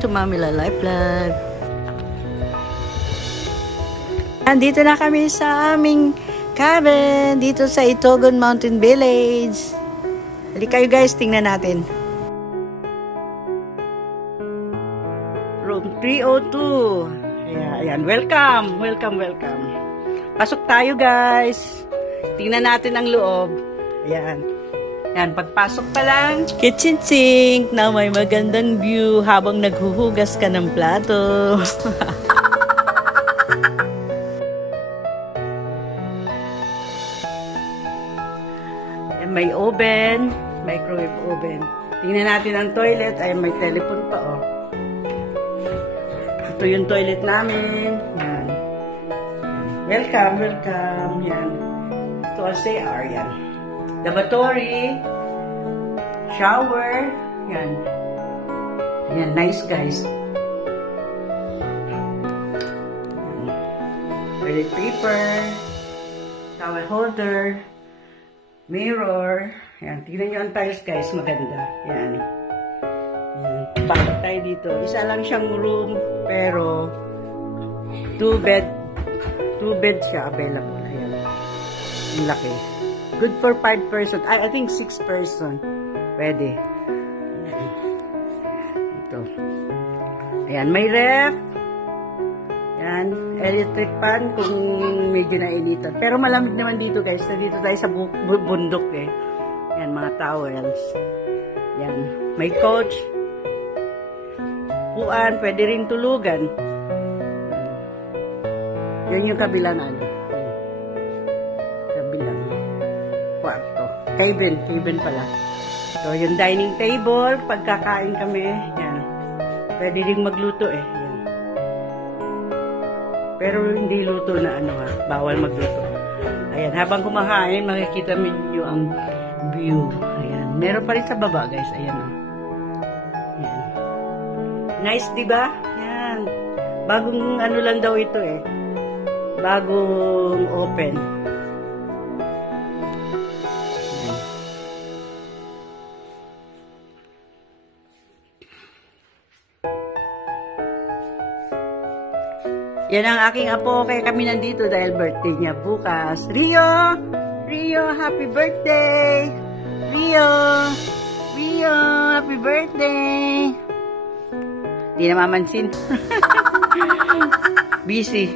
to Mamila Life Vlog. Andito na kami sa aming cabin dito sa Itogon Mountain Village. Halika kayo guys, tingnan natin. Room 302. Ayan, welcome. Pasok tayo guys. Tingnan natin ang loob. Ayan. Yan, pagpasok pa lang, kitchen sink na may magandang view habang naghuhugas ka ng plato. Yan, may oven, microwave oven. Tingnan natin ang toilet. Ay, may telephone pa, oh. Ito yung toilet namin. Yan. Welcome. Yan. Ito ang CR, yan. Lavatory, shower, yan. Yan, nice guys. Toilet paper, towel holder, mirror. Yan, tignan nyo ang tiles guys, maganda. Yan. Bakit tayo dito? Isa lang siyang room, pero two bed siya available. Ayan. Ang laki. Good for 5 person. I think 6 person. Pwede. Ito. Ayan, may ref. Ayan, electric fan kung medyo nainitan. Pero malamig naman dito guys. Nandito tayo sa bundok eh. Ayan, mga towels. Ayan, may couch. Puan, pwede rin tulugan. Yan yung kabilang ano. Cabin pala. So, yung dining table, pagkakain kami, yan. Pwede rin magluto eh. Yan. Pero hindi luto na ano ha, bawal magluto. Ayan, habang kumakain, makikita niyo ang view. Ayan, meron pa rin sa baba guys, ayan o. Ayan. Nice, diba? Ayan. Bagong ano lang daw ito eh. Bagong open. Yan ang aking apo, kaya kami nandito dahil birthday niya bukas. Rio, happy birthday! Rio, happy birthday! Di na mamansin. Busy.